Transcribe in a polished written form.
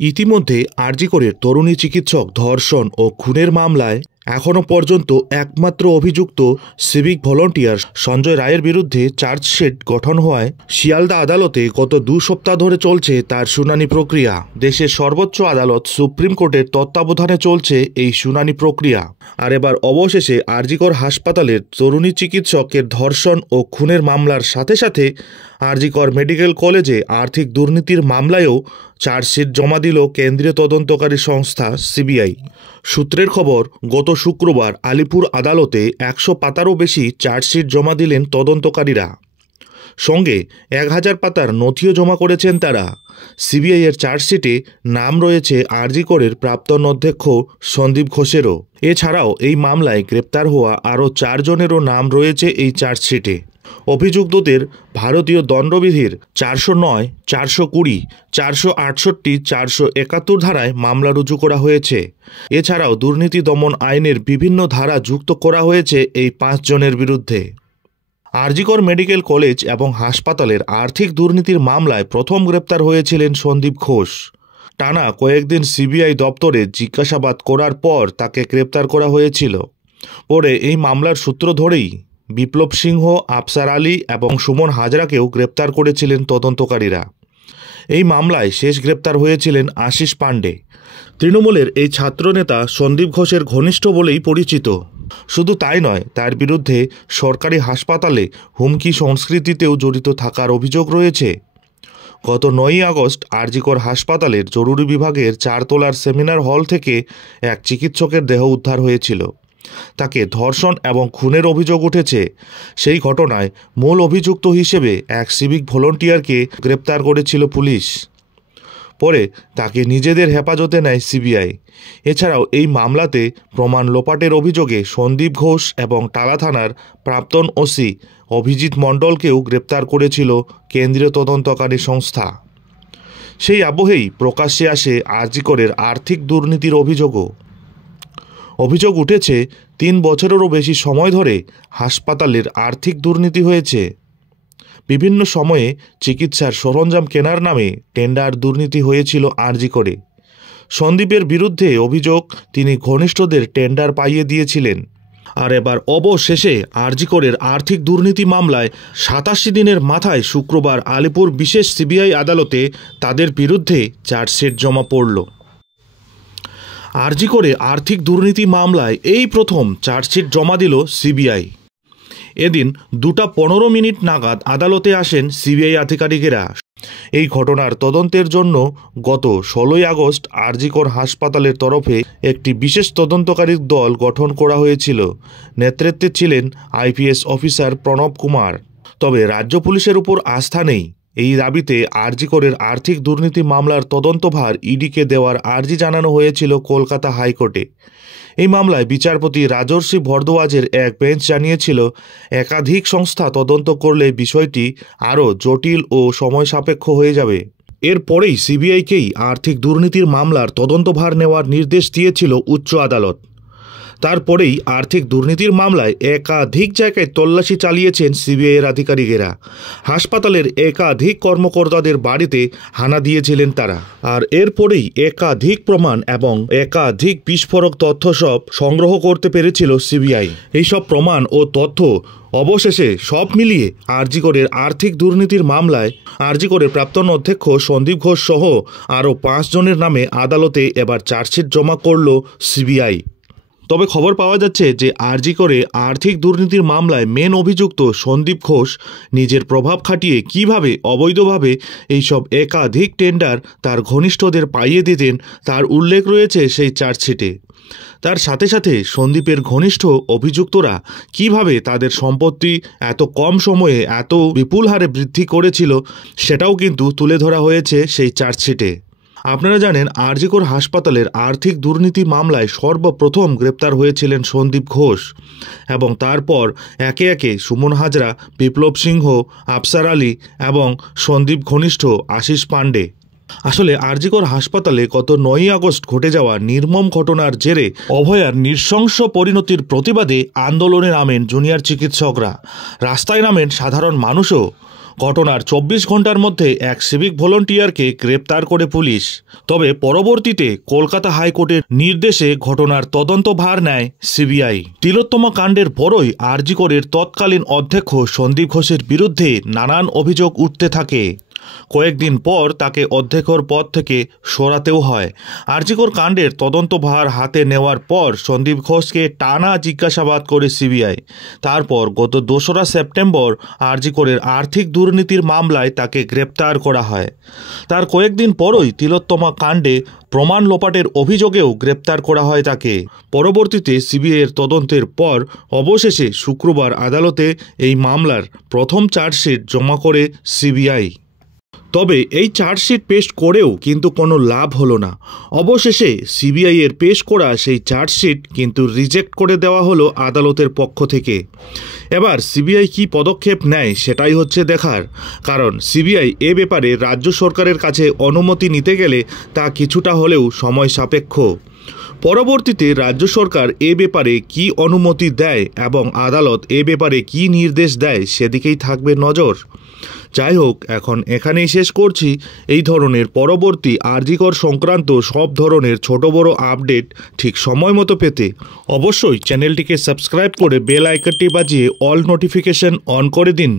ইতিমধ্যে আরজি করের তরুণী চিকিৎসক ধর্ষণ ও খুনের মামলায় এখনও পর্যন্ত একমাত্র অভিযুক্ত সিভিক ভলান্টিয়ার সঞ্জয় রায়ের বিরুদ্ধে চার্জশিট গঠন হওয়ায় শিয়ালদা আদালতে গত 2 সপ্তাহ ধরে চলছে তার শুনানি প্রক্রিয়া। দেশের সর্বোচ্চ আদালত সুপ্রিম কোর্টের তত্ত্বাবধানে চলছে এই শুনানি প্রক্রিয়া। আর এবার অবশেষে আরজি কর হাসপাতালের তরুণী চিকিৎসকের ধর্ষণ ও খুনের মামলার সাথে সাথে আরজি কর মেডিকেল কলেজে আর্থিক দুর্নীতির মামলায়ও চার্জশিট জমা দিল কেন্দ্রীয় তদন্তকারী সংস্থা সিবিআই। সূত্রের খবর, গত শুক্রবার আলিপুর আদালতে 100 পাতারও বেশি চার্জশিট জমা দিলেন তদন্তকারীরা। সঙ্গে 1000 পাতার নথিও জমা করেছেন তারা। সিবিআইয়ের চার্জশিটে নাম রয়েছে আরজি করের প্রাক্তন অধ্যক্ষ সন্দীপ ঘোষেরও। এছাড়াও এই মামলায় গ্রেপ্তার হওয়া আরও 4 জনেরও নাম রয়েছে এই চার্জশিটে। অভিযুক্তদের ভারতীয় দণ্ডবিধির 409, 420, 468, 471 ধারায় মামলা রুজু করা হয়েছে। এছাড়াও দুর্নীতি দমন আইনের বিভিন্ন ধারা যুক্ত করা হয়েছে এই 5 জনের বিরুদ্ধে। আরজি কর মেডিকেল কলেজ এবং হাসপাতালের আর্থিক দুর্নীতির মামলায় প্রথম গ্রেপ্তার হয়েছিলেন সন্দীপ ঘোষ। টানা কয়েকদিন সিবিআই দপ্তরে জিজ্ঞাসাবাদ করার পর তাকে গ্রেপ্তার করা হয়েছিল। পরে এই মামলার সূত্র ধরেই বিপ্লব সিংহ, আফসার আলী এবং সুমন হাজরাকেও গ্রেপ্তার করেছিলেন তদন্তকারীরা। এই মামলায় শেষ গ্রেপ্তার হয়েছিলেন আশিস পাণ্ডে। তৃণমূলের এই ছাত্রনেতা সন্দীপ ঘোষের ঘনিষ্ঠ বলেই পরিচিত। শুধু তাই নয়, তার বিরুদ্ধে সরকারি হাসপাতালে হুমকি সংস্কৃতিতেও জড়িত থাকার অভিযোগ রয়েছে। গত 9ই আগস্ট আরজি কর হাসপাতালের জরুরি বিভাগের 4 তলার সেমিনার হল থেকে এক চিকিৎসকের দেহ উদ্ধার হয়েছিল। তাকে ধর্ষণ এবং খুনের অভিযোগ উঠেছে। সেই ঘটনায় মূল অভিযুক্ত হিসেবে এক সিভিক ভলান্টিয়ারকে গ্রেপ্তার করেছিল পুলিশ। পরে তাকে নিজেদের হেফাজতে নেয় সিবিআই। এছাড়াও এই মামলাতে প্রমাণ লোপাটের অভিযোগে সন্দীপ ঘোষ এবং টালা থানার প্রাক্তন ওসি অভিজিৎ মণ্ডলকেও গ্রেপ্তার করেছিল কেন্দ্রীয় তদন্তকারী সংস্থা। সেই আবহেই প্রকাশ্যে আসে আরজি করের আর্থিক দুর্নীতির অভিযোগও। অভিযোগ উঠেছে 3 বছরেরও বেশি সময় ধরে হাসপাতালের আর্থিক দুর্নীতি হয়েছে। বিভিন্ন সময়ে চিকিৎসার সরঞ্জাম কেনার নামে টেন্ডার দুর্নীতি হয়েছিল আরজি করে। সন্দীপের বিরুদ্ধে অভিযোগ তিনি ঘনিষ্ঠদের টেন্ডার পাইয়ে দিয়েছিলেন। আর এবার অবশেষে আরজি করের আর্থিক দুর্নীতি মামলায় 87 দিনের মাথায় শুক্রবার আলিপুর বিশেষ সিবিআই আদালতে তাদের বিরুদ্ধে চার্জশিট জমা পড়ল। আরজি করে আর্থিক দুর্নীতি মামলায় এই প্রথম চার্জশিট জমা দিল সিবিআই। এদিন 2:15 নাগাদ আদালতে আসেন সিবিআই আধিকারিকেরা। এই ঘটনার তদন্তের জন্য গত 16ই আগস্ট আরজি কর হাসপাতালের তরফে একটি বিশেষ তদন্তকারী দল গঠন করা হয়েছিল। নেতৃত্বে ছিলেন আইপিএস অফিসার প্রণব কুমার। তবে রাজ্য পুলিশের উপর আস্থা নেই। এই দাবিতে আরজি করের আর্থিক দুর্নীতি মামলার তদন্তভার ইডিকে দেওয়ার আর্জি জানানো হয়েছিল কলকাতা হাইকোর্টে। এই মামলায় বিচারপতি রাজর্ষি ভরদ্বাজের এক বেঞ্চ জানিয়েছিল, একাধিক সংস্থা তদন্ত করলে বিষয়টি আরও জটিল ও সময় সাপেক্ষ হয়ে যাবে। এরপরেই সিবিআইকেই আর্থিক দুর্নীতির মামলার তদন্তভার নেওয়ার নির্দেশ দিয়েছিল উচ্চ আদালত। তারপরেই আর্থিক দুর্নীতির মামলায় একাধিক জায়গায় তল্লাশি চালিয়েছেন সিবিআইয়ের আধিকারিকেরা। হাসপাতালের একাধিক কর্মকর্তাদের বাড়িতে হানা দিয়েছিলেন তারা। আর এরপরেই একাধিক প্রমাণ এবং একাধিক বিস্ফোরক তথ্য সব সংগ্রহ করতে পেরেছিল সিবিআই। এইসব প্রমাণ ও তথ্য অবশেষে সব মিলিয়ে আরজি করের আর্থিক দুর্নীতির মামলায় আরজি করের প্রাক্তন অধ্যক্ষ সন্দীপ ঘোষ সহ আরও 5 জনের নামে আদালতে এবার চার্জশিট জমা করল সিবিআই। তবে খবর পাওয়া যাচ্ছে যে আরজি করে আর্থিক দুর্নীতির মামলায় মেন অভিযুক্ত সন্দীপ ঘোষ নিজের প্রভাব খাটিয়ে কিভাবে অবৈধভাবে এইসব একাধিক টেন্ডার তার ঘনিষ্ঠদের পাইয়ে দিতেন তার উল্লেখ রয়েছে সেই চার্জশিটে। তার সাথে সাথে সন্দীপের ঘনিষ্ঠ অভিযুক্তরা কিভাবে তাদের সম্পত্তি এত কম সময়ে এত বিপুল হারে বৃদ্ধি করেছিল সেটাও কিন্তু তুলে ধরা হয়েছে সেই চার্জশিটে। আপনারা জানেন, আরজি কর হাসপাতালের আর্থিক দুর্নীতি মামলায় সর্বপ্রথম গ্রেপ্তার হয়েছিলেন সন্দীপ ঘোষ এবং তারপর একে একে সুমন হাজরা, বিপ্লব সিংহ, আফসার আলী এবং সন্দীপ ঘনিষ্ঠ আশিস পাণ্ডে। আসলে আরজি কর হাসপাতালে গত 9ই আগস্ট ঘটে যাওয়া নির্মম ঘটনার জেরে অভয়ার নৃশংস পরিণতির প্রতিবাদে আন্দোলনে নামেন জুনিয়র চিকিৎসকরা, রাস্তায় নামেন সাধারণ মানুষও। ঘটনার 24 ঘন্টার মধ্যে এক সিভিক ভলান্টিয়ারকে গ্রেপ্তার করে পুলিশ। তবে পরবর্তীতে কলকাতা হাইকোর্টের নির্দেশে ঘটনার তদন্তভার নেয় সিবিআই। তিলোত্তমা কাণ্ডের পরই আরজি করের তৎকালীন অধ্যক্ষ সন্দীপ ঘোষের বিরুদ্ধে নানান অভিযোগ উঠতে থাকে। কয়েকদিন পর তাকে অধ্যক্ষর পদ থেকে সরাতেও হয়। আরজিকর কাণ্ডের তদন্তভার হাতে নেওয়ার পর সন্দীপ ঘোষকে টানা জিজ্ঞাসাবাদ করে সিবিআই। তারপর গত 2রা সেপ্টেম্বর আরজিকরের আর্থিক দুর্নীতির মামলায় তাকে গ্রেপ্তার করা হয়। তার কয়েকদিন পরই তিলোত্তমা কাণ্ডে প্রমাণ লোপাটের অভিযোগেও গ্রেপ্তার করা হয় তাকে। পরবর্তীতে সিবিআইয়ের তদন্তের পর অবশেষে শুক্রবার আদালতে এই মামলার প্রথম চার্জশিট জমা করে সিবিআই। তবে এই চার্জশিট পেশ করেও কিন্তু কোনো লাভ হলো না। অবশেষে সিবিআইয়ের পেশ করা সেই চার্জশিট কিন্তু রিজেক্ট করে দেওয়া হলো আদালতের পক্ষ থেকে। এবার সিবিআই কী পদক্ষেপ নেয় সেটাই হচ্ছে দেখার, কারণ সিবিআই এ ব্যাপারে রাজ্য সরকারের কাছে অনুমতি নিতে গেলে তা কিছুটা হলেও সময় সাপেক্ষ। পরবর্তীতে রাজ্য সরকার এ ব্যাপারে কী অনুমতি দেয় এবং আদালত এ ব্যাপারে কী নির্দেশ দেয় সেদিকেই থাকবে নজর। যাই হোক, এখন এখানেই শেষ করছি। এই ধরনের পরবর্তী আরজিকর সংক্রান্ত সব ধরনের ছোট বড় আপডেট ঠিক সময় মতো পেতে অবশ্যই চ্যানেলটিকে সাবস্ক্রাইব করে বেল আইকনটি বাজিয়ে অল নোটিফিকেশন অন করে দিন।